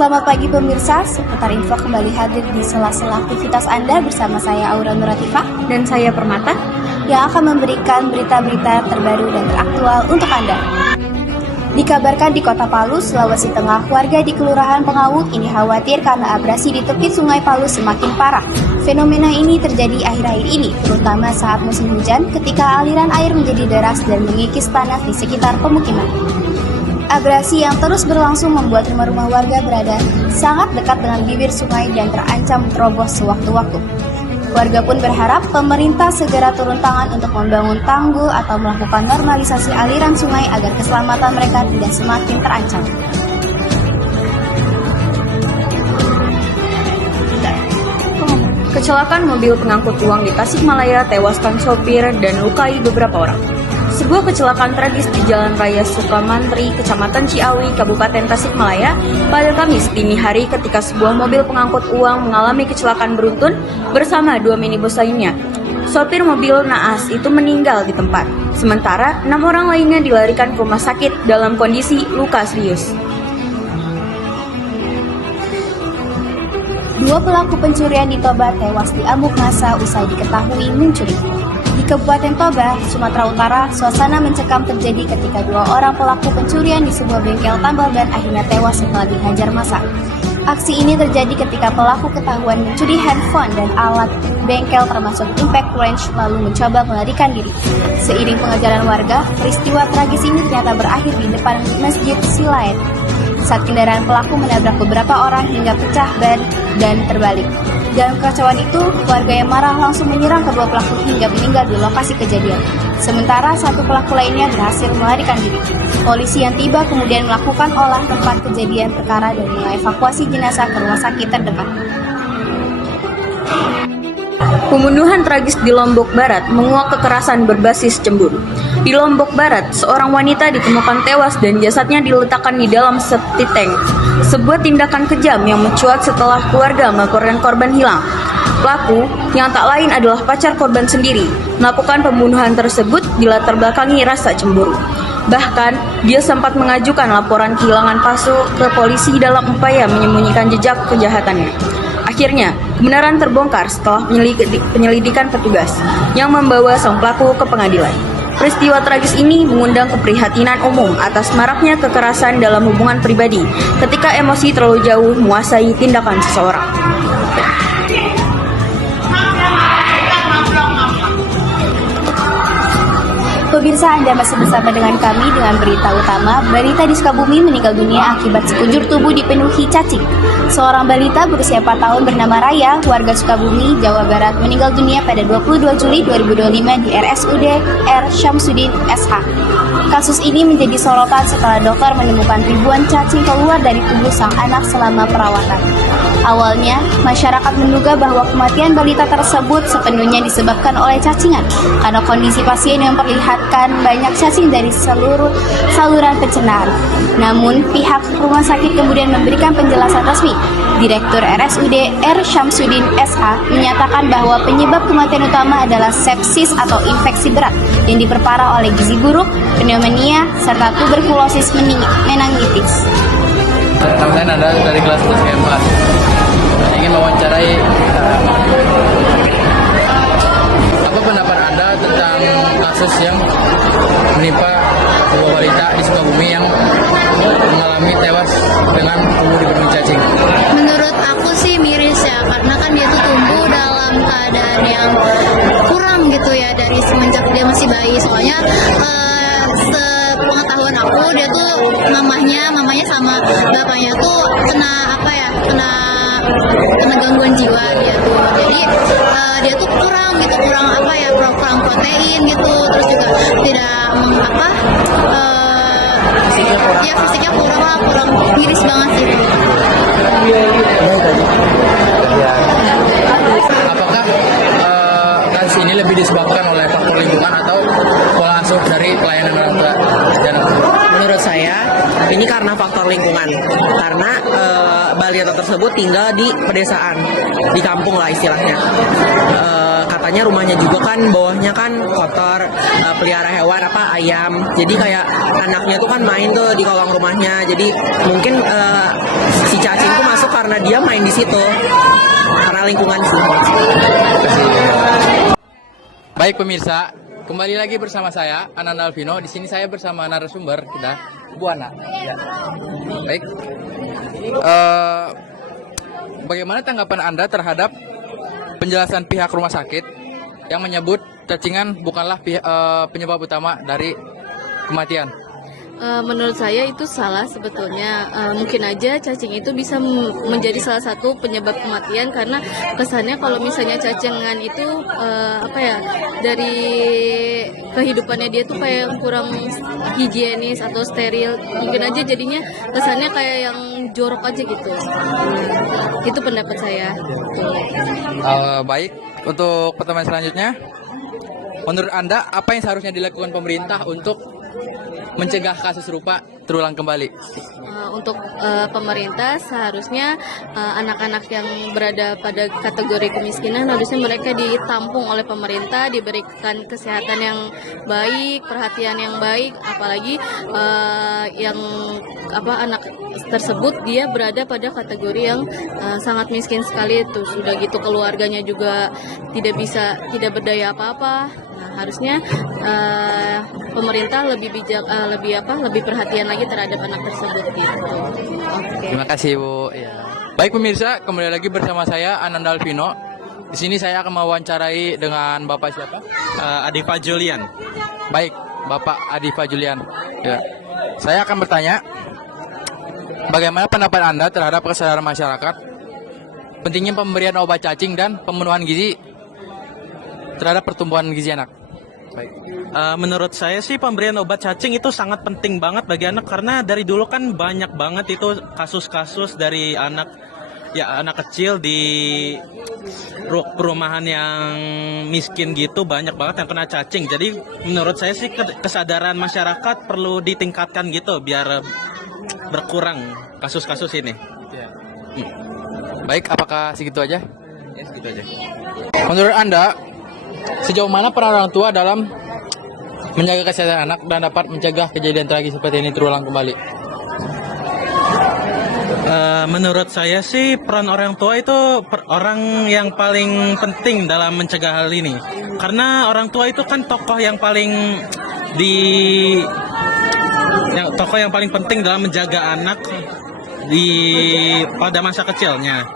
Selamat pagi pemirsa, seputar info kembali hadir di sela-sela aktivitas Anda bersama saya Aura Nuratifah dan saya Permata yang akan memberikan berita-berita terbaru dan teraktual untuk Anda. Dikabarkan di Kota Palu, Sulawesi Tengah, warga di Kelurahan Pengawuk ini khawatir karena abrasi di tepi Sungai Palu semakin parah. Fenomena ini terjadi akhir-akhir ini, terutama saat musim hujan ketika aliran air menjadi deras dan mengikis tanah di sekitar pemukiman. Abrasi yang terus berlangsung membuat rumah-rumah warga berada sangat dekat dengan bibir sungai dan terancam terobos sewaktu-waktu. Warga pun berharap pemerintah segera turun tangan untuk membangun tanggul atau melakukan normalisasi aliran sungai agar keselamatan mereka tidak semakin terancam. Kecelakaan mobil pengangkut uang di Tasikmalaya tewaskan sopir dan lukai beberapa orang. Sebuah kecelakaan tragis di Jalan Raya Sukamantri, Kecamatan Ciawi, Kabupaten Tasikmalaya pada Kamis dini hari ketika sebuah mobil pengangkut uang mengalami kecelakaan beruntun bersama dua minibus lainnya. Sopir mobil naas itu meninggal di tempat, sementara 6 orang lainnya dilarikan ke rumah sakit dalam kondisi luka serius. Dua pelaku pencurian di Toba tewas diamuk massa usai diketahui mencuri. Di Kabupaten Toba, Sumatera Utara, suasana mencekam terjadi ketika dua orang pelaku pencurian di sebuah bengkel tambal ban akhirnya tewas setelah dihajar massa. Aksi ini terjadi ketika pelaku ketahuan mencuri handphone dan alat bengkel termasuk impact wrench lalu mencoba melarikan diri. Seiring pengejaran warga, peristiwa tragis ini ternyata berakhir di depan Masjid Silaid saat kendaraan pelaku menabrak beberapa orang hingga pecah ban dan terbalik. Dalam kekacauan itu, warga yang marah langsung menyerang kedua pelaku hingga meninggal di lokasi kejadian. Sementara satu pelaku lainnya berhasil melarikan diri. Polisi yang tiba kemudian melakukan olah tempat kejadian perkara dan mengevakuasi jenazah ke rumah sakit terdekat. Pembunuhan tragis di Lombok Barat menguak kekerasan berbasis cemburu. Di Lombok Barat, seorang wanita ditemukan tewas dan jasadnya diletakkan di dalam septic tank. Sebuah tindakan kejam yang mencuat setelah keluarga melaporkan korban hilang. Pelaku, yang tak lain adalah pacar korban sendiri, melakukan pembunuhan tersebut dilatar belakangi rasa cemburu. Bahkan, dia sempat mengajukan laporan kehilangan palsu ke polisi dalam upaya menyembunyikan jejak kejahatannya. Akhirnya, kebenaran terbongkar setelah penyelidikan petugas yang membawa sang pelaku ke pengadilan. Peristiwa tragis ini mengundang keprihatinan umum atas maraknya kekerasan dalam hubungan pribadi ketika emosi terlalu jauh menguasai tindakan seseorang. Pemirsa, Anda masih bersama dengan kami dengan berita utama. Balita di Sukabumi meninggal dunia akibat sekujur tubuh dipenuhi cacing. Seorang balita berusia 4 tahun bernama Raya, warga Sukabumi, Jawa Barat, meninggal dunia pada 22 Juli 2025 di RSUD R. Syamsuddin SH. Kasus ini menjadi sorotan setelah dokter menemukan ribuan cacing keluar dari tubuh sang anak selama perawatan. Awalnya, masyarakat menduga bahwa kematian balita tersebut sepenuhnya disebabkan oleh cacingan, karena kondisi pasien yang memperlihatkan banyak cacing dari seluruh saluran pencernaan. Namun, pihak rumah sakit kemudian memberikan penjelasan resmi. Direktur RSUD R. Syamsuddin SH menyatakan bahwa penyebab kematian utama adalah sepsis atau infeksi berat yang diperparah oleh gizi buruk, pneumonia, serta tuberkulosis meningitis. Saya Nanda dari kelas 10 SKM 4. Ingin mewawancarai apa pendapat Anda tentang kasus yang menimpa sebuah balita di Sukabumi yang mengalami tewas dengan tubuh dipenuhi cacing. Menurut aku sih miris ya, karena kan dia tuh tumbuh dalam keadaan yang kurang gitu ya dari semenjak dia masih bayi. Soalnya sepengetahuan aku dia tuh mamanya sama bapaknya tuh kena gangguan jiwa dia tuh. Jadi dia tuh kurang protein gitu, terus juga tidak fisiknya kurang miris banget sih. Apakah kasus ini lebih disebabkan oleh faktor lingkungan atau pola asuh dari pelayanan orang tua? Menurut saya ini karena faktor lingkungan, karena balita tersebut tinggal di pedesaan, di kampung lah istilahnya. Katanya katanya rumahnya juga kan bawahnya kan kotor, pelihara hewan ayam. Jadi kayak anaknya tuh kan main tuh di kolong rumahnya. Jadi mungkin si cacing tuh masuk karena dia main di situ. Karena lingkungan sih. Baik pemirsa, kembali lagi bersama saya Ananda Alvino. Di sini saya bersama narasumber kita, Bu Ana. Ya. Baik. Bagaimana tanggapan Anda terhadap penjelasan pihak rumah sakit yang menyebut cacingan bukanlah penyebab utama dari kematian? Menurut saya itu salah sebetulnya. Mungkin aja cacing itu bisa menjadi salah satu penyebab kematian, karena kesannya kalau misalnya cacingan itu dari kehidupannya dia tuh kayak kurang higienis atau steril. Mungkin aja jadinya kesannya kayak yang jorok aja gitu. Itu pendapat saya. Baik, untuk pertanyaan selanjutnya, menurut Anda apa yang seharusnya dilakukan pemerintah untuk mencegah kasus serupa terulang kembali? Untuk pemerintah seharusnya anak-anak yang berada pada kategori kemiskinan harusnya mereka ditampung oleh pemerintah, diberikan kesehatan yang baik, perhatian yang baik, apalagi anak tersebut dia berada pada kategori yang sangat miskin sekali itu, sudah gitu keluarganya juga tidak berdaya apa-apa. Nah, harusnya pemerintah lebih bijak, lebih perhatian lagi terhadap anak tersebut gitu. Oke. Terima kasih Bu. Ya. Baik pemirsa, kembali lagi bersama saya Ananda Alvino. Di sini saya akan mewawancarai dengan Bapak siapa? Adifa Julian. Baik, Bapak Adifa Julian. Ya. Saya akan bertanya, bagaimana pendapat Anda terhadap kesadaran masyarakat pentingnya pemberian obat cacing dan pemenuhan gizi terhadap pertumbuhan gizi anak? Baik. Menurut saya sih pemberian obat cacing itu sangat penting banget bagi anak, karena dari dulu kan banyak banget itu kasus-kasus dari anak kecil di perumahan yang miskin gitu, banyak banget yang kena cacing. Jadi menurut saya sih kesadaran masyarakat perlu ditingkatkan gitu biar berkurang kasus-kasus ini. Ya. Baik, apakah segitu aja? Ya, segitu aja. Menurut Anda, sejauh mana peran orang tua dalam menjaga kesehatan anak dan dapat mencegah kejadian tragis seperti ini terulang kembali? Menurut saya sih peran orang tua itu orang yang paling penting dalam mencegah hal ini. Karena orang tua itu kan tokoh yang paling penting dalam menjaga anak pada masa kecilnya.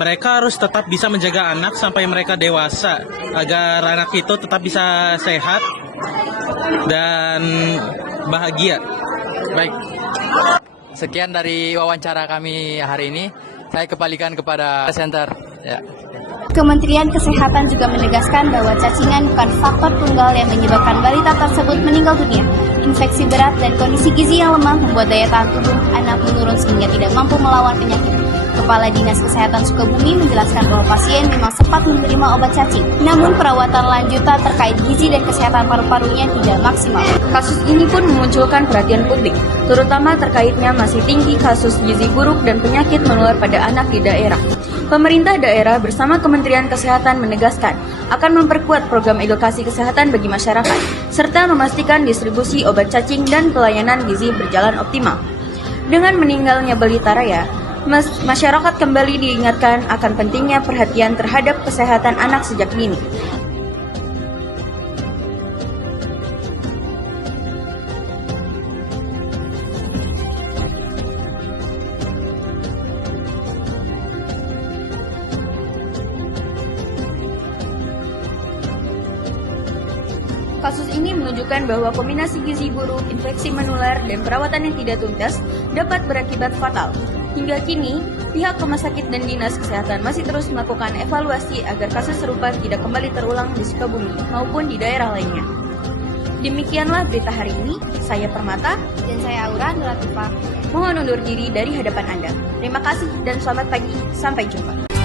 Mereka harus tetap bisa menjaga anak sampai mereka dewasa agar anak itu tetap bisa sehat dan bahagia. Baik. Sekian dari wawancara kami hari ini. Saya kembalikan kepada center. Ya. Kementerian Kesehatan juga menegaskan bahwa cacingan bukan faktor tunggal yang menyebabkan balita tersebut meninggal dunia. Infeksi berat dan kondisi gizi yang lemah membuat daya tahan tubuh anak menurun sehingga tidak mampu melawan penyakit. Kepala Dinas Kesehatan Sukabumi menjelaskan bahwa pasien memang sempat menerima obat cacing, namun perawatan lanjutan terkait gizi dan kesehatan paru-parunya tidak maksimal. Kasus ini pun memunculkan perhatian publik, terutama terkaitnya masih tinggi kasus gizi buruk dan penyakit menular pada anak di daerah. Pemerintah daerah bersama Kementerian Kesehatan menegaskan akan memperkuat program edukasi kesehatan bagi masyarakat, serta memastikan distribusi obat cacing dan pelayanan gizi berjalan optimal. Dengan meninggalnya balita Raya, masyarakat kembali diingatkan akan pentingnya perhatian terhadap kesehatan anak sejak dini. Kasus ini menunjukkan bahwa kombinasi gizi buruk, infeksi menular, dan perawatan yang tidak tuntas dapat berakibat fatal. Hingga kini, pihak rumah sakit dan dinas kesehatan masih terus melakukan evaluasi agar kasus serupa tidak kembali terulang di Sukabumi maupun di daerah lainnya. Demikianlah berita hari ini. Saya Permata Dan saya Aura Nuratifa. mohon undur diri dari hadapan Anda. Terima kasih dan selamat pagi. Sampai jumpa.